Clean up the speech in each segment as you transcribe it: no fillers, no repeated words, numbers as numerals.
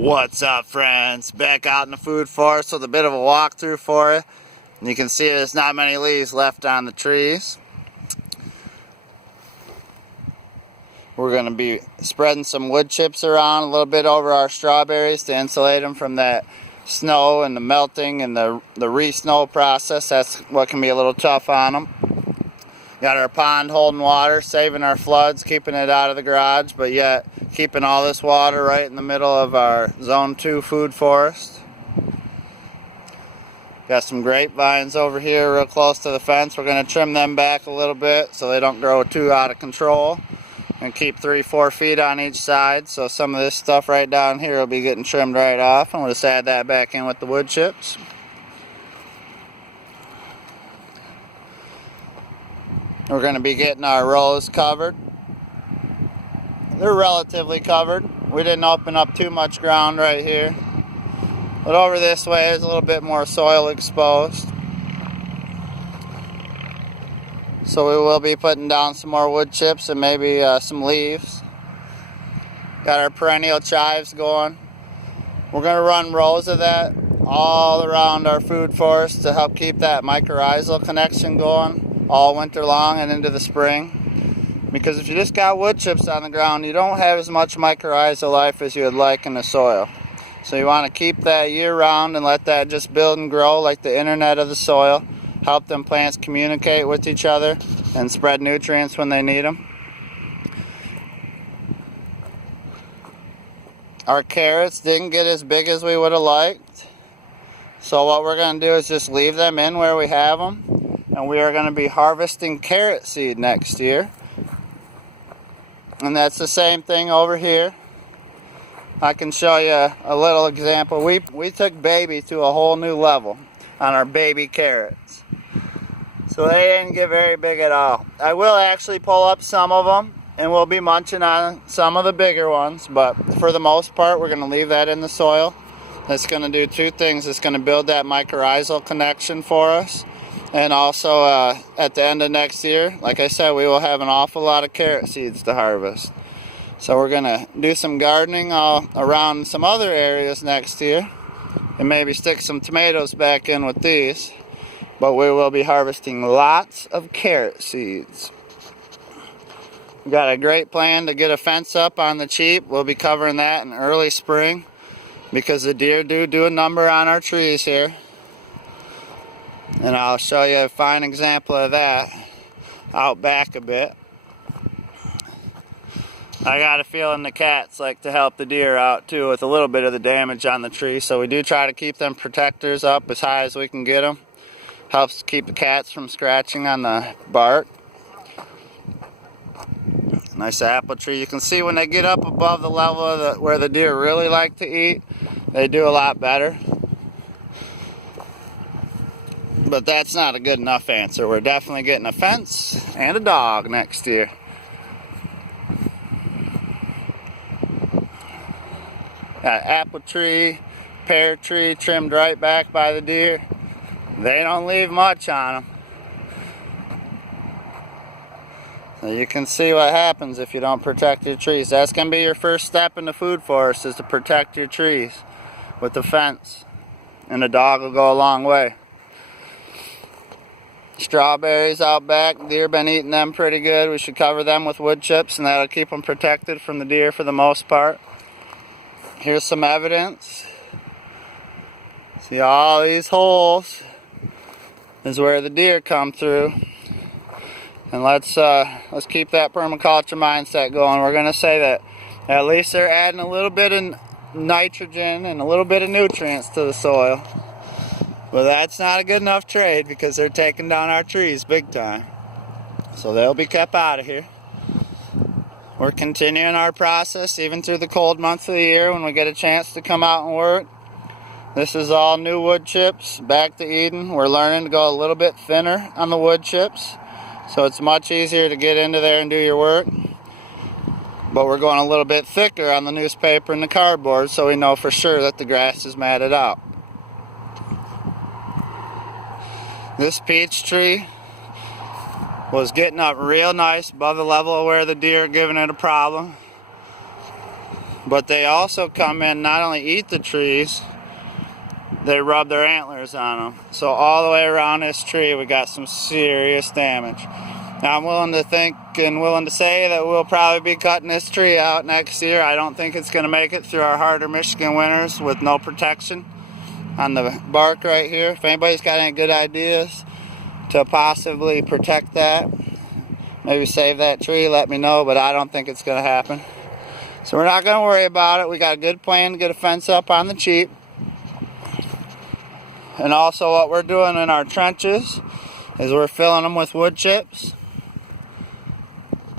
What's up, friends? Back out in the food forest with a bit of a walkthrough for you. And you can see there's not many leaves left on the trees. We're going to be spreading some wood chips around a little bit over our strawberries to insulate them from that snow and the melting and the re-snow process. That's what can be a little tough on them. Got our pond holding water, saving our floods, keeping it out of the garage, but yet keeping all this water right in the middle of our Zone 2 food forest. Got some grapevines over here real close to the fence. We're going to trim them back a little bit so they don't grow too out of control. And keep 3-4 feet on each side, so some of this stuff right down here will be getting trimmed right off, and we'll just add that back in with the wood chips. We're going to be getting our rows covered. They're relatively covered. We didn't open up too much ground right here. But over this way is a little bit more soil exposed. So we will be putting down some more wood chips and maybe some leaves. Got our perennial chives going. We're going to run rows of that all around our food forest to help keep that mycorrhizal connection going all winter long and into the spring. Because if you just got wood chips on the ground, you don't have as much mycorrhizal life as you would like in the soil. So you want to keep that year round and let that just build and grow like the internet of the soil. Help them plants communicate with each other and spread nutrients when they need them. Our carrots didn't get as big as we would have liked. So what we're going to do is just leave them in where we have them. And we are going to be harvesting carrot seed next year. And that's the same thing over here. I can show you a little example. We took baby to a whole new level on our baby carrots. So they didn't get very big at all. I will actually pull up some of them and we'll be munching on some of the bigger ones, but for the most part we're going to leave that in the soil. That's going to do two things. It's going to build that mycorrhizal connection for us, and also at the end of next year, like I said, we will have an awful lot of carrot seeds to harvest. So we're going to do some gardening all around some other areas next year and maybe stick some tomatoes back in with these. But we will be harvesting lots of carrot seeds. We got a great plan to get a fence up on the cheap. We'll be covering that in early spring because the deer do a number on our trees here. And I'll show you a fine example of that out back a bit. I got a feeling the cats like to help the deer out too with a little bit of the damage on the tree. So we do try to keep them protectors up as high as we can get them. Helps keep the cats from scratching on the bark. Nice apple tree. You can see when they get up above the level of where the deer really like to eat, they do a lot better. But that's not a good enough answer. We're definitely getting a fence and a dog next year. Got apple tree, pear tree trimmed right back by the deer. They don't leave much on them. So you can see what happens if you don't protect your trees. That's going to be your first step in the food forest, is to protect your trees with the fence. And a dog will go a long way. Strawberries out back, deer been eating them pretty good. We should cover them with wood chips and that'll keep them protected from the deer for the most part. Here's some evidence. See all these holes is where the deer come through. And let's keep that permaculture mindset going. We're going to say that at least they're adding a little bit of nitrogen and a little bit of nutrients to the soil. But that's not a good enough trade because they're taking down our trees big time. So they'll be kept out of here. We're continuing our process even through the cold months of the year when we get a chance to come out and work. This is all new wood chips, back to Eden. We're learning to go a little bit thinner on the wood chips, so it's much easier to get into there and do your work. But we're going a little bit thicker on the newspaper and the cardboard so we know for sure that the grass is matted out. This peach tree was getting up real nice above the level of where the deer are giving it a problem. but they also come in, not only eat the trees, they rub their antlers on them. So all the way around this tree we got some serious damage. Now I'm willing to think and willing to say that we'll probably be cutting this tree out next year. I don't think it's going to make it through our harder Michigan winters with no protection on the bark right here. If anybody's got any good ideas to possibly protect that, maybe save that tree, let me know, but I don't think it's going to happen. So we're not going to worry about it. We got a good plan to get a fence up on the cheap. And also what we're doing in our trenches is we're filling them with wood chips.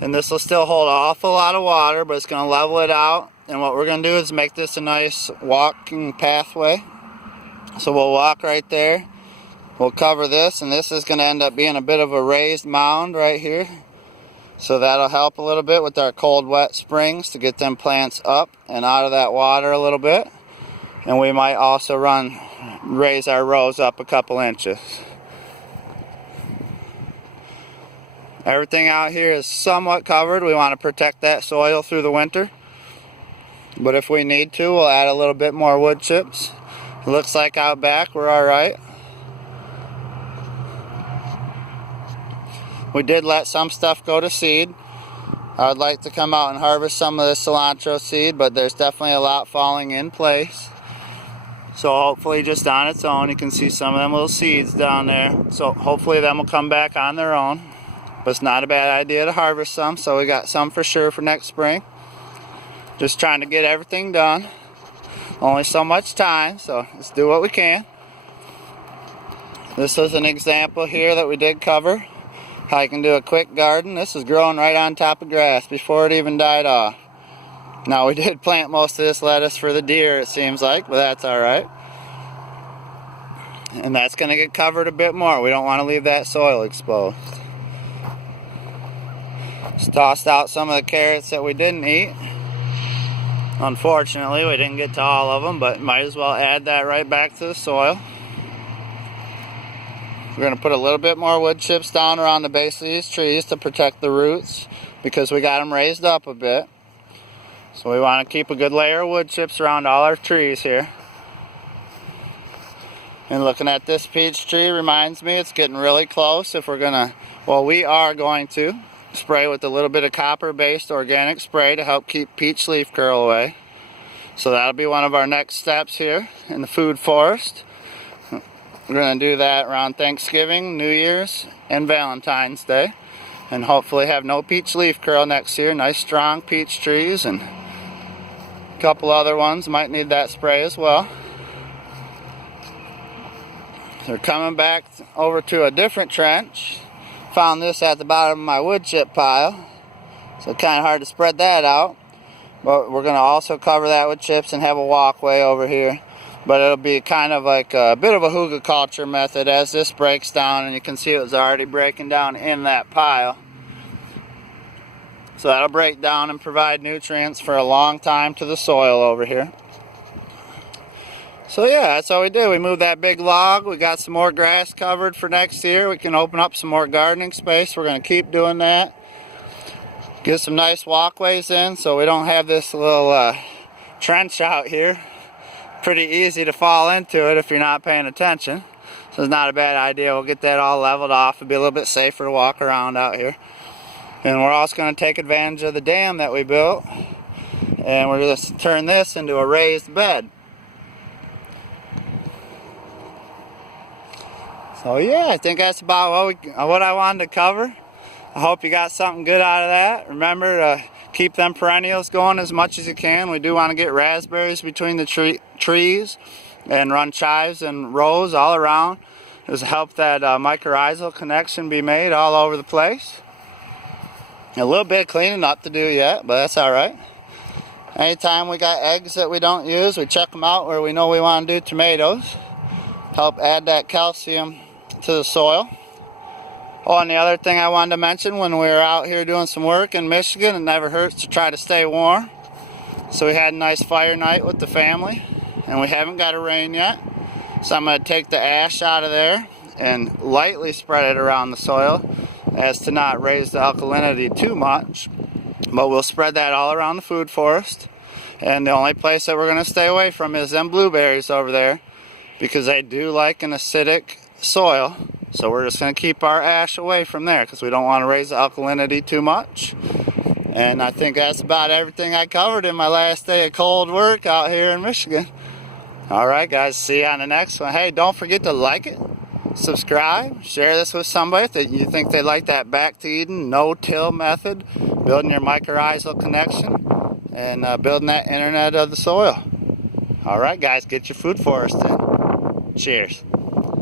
And this will still hold an awful lot of water, but it's going to level it out. And what we're going to do is make this a nice walking pathway. So we'll walk right there. We'll cover this, and this is going to end up being a bit of a raised mound right here. So that'll help a little bit with our cold, wet springs to get them plants up and out of that water a little bit. And we might also raise our rows up a couple inches. Everything out here is somewhat covered. We want to protect that soil through the winter. But if we need to, we'll add a little bit more wood chips. It looks like out back we're alright. We did let some stuff go to seed. I would like to come out and harvest some of this cilantro seed, but there's definitely a lot falling in place. So hopefully just on its own, you can see some of them little seeds down there. So hopefully them will come back on their own. But it's not a bad idea to harvest some, so we got some for sure for next spring. Just trying to get everything done. Only so much time, so let's do what we can. This is an example here that we did cover. How you can do a quick garden. This is growing right on top of grass before it even died off. Now we did plant most of this lettuce for the deer, it seems like, but that's alright. And that's going to get covered a bit more. We don't want to leave that soil exposed. Just tossed out some of the carrots that we didn't eat. Unfortunately, we didn't get to all of them, but might as well add that right back to the soil. We're going to put a little bit more wood chips down around the base of these trees to protect the roots because we got them raised up a bit. So we want to keep a good layer of wood chips around all our trees here. And looking at this peach tree reminds me it's getting really close. If we're going to, well, we are going to spray with a little bit of copper-based organic spray to help keep peach leaf curl away. So that'll be one of our next steps here in the food forest. We're going to do that around Thanksgiving, New Year's, and Valentine's Day. And hopefully have no peach leaf curl next year. Nice strong peach trees, and a couple other ones might need that spray as well. They're coming back over to a different trench. Found this at the bottom of my wood chip pile. So kind of hard to spread that out. But we're going to also cover that with chips and have a walkway over here. But it'll be kind of like a bit of a hugelkultur method as this breaks down, and you can see it was already breaking down in that pile. So that'll break down and provide nutrients for a long time to the soil over here. So yeah, that's all we did. We moved that big log. We got some more grass covered for next year. We can open up some more gardening space. We're going to keep doing that. Get some nice walkways in so we don't have this little trench out here. Pretty easy to fall into it if you're not paying attention. So it's not a bad idea. We'll get that all leveled off. It'll be a little bit safer to walk around out here. And we're also going to take advantage of the dam that we built. And we're going to turn this into a raised bed. So yeah, I think that's about what I wanted to cover. I hope you got something good out of that. Remember to keep them perennials going as much as you can. We do want to get raspberries between the trees and run chives and rows all around. Just help that mycorrhizal connection be made all over the place. A little bit of cleaning up to do yet, but that's alright. Anytime we got eggs that we don't use, we check them out where we know we want to do tomatoes. Help add that calcium to the soil. Oh, and the other thing I wanted to mention, when we were out here doing some work in Michigan, it never hurts to try to stay warm. So we had a nice fire night with the family, and we haven't got a rain yet. So I'm going to take the ash out of there and lightly spread it around the soil as to not raise the alkalinity too much. But we'll spread that all around the food forest. And the only place that we're going to stay away from is them blueberries over there, because they do like an acidic soil. So we're just going to keep our ash away from there because we don't want to raise the alkalinity too much. And I think that's about everything I covered in my last day of cold work out here in Michigan. Alright guys, see you on the next one. Hey, don't forget to like it, subscribe, share this with somebody that you think they like that back-to-Eden, no-till method, building your mycorrhizal connection, and building that internet of the soil. Alright guys, get your food forested. Cheers.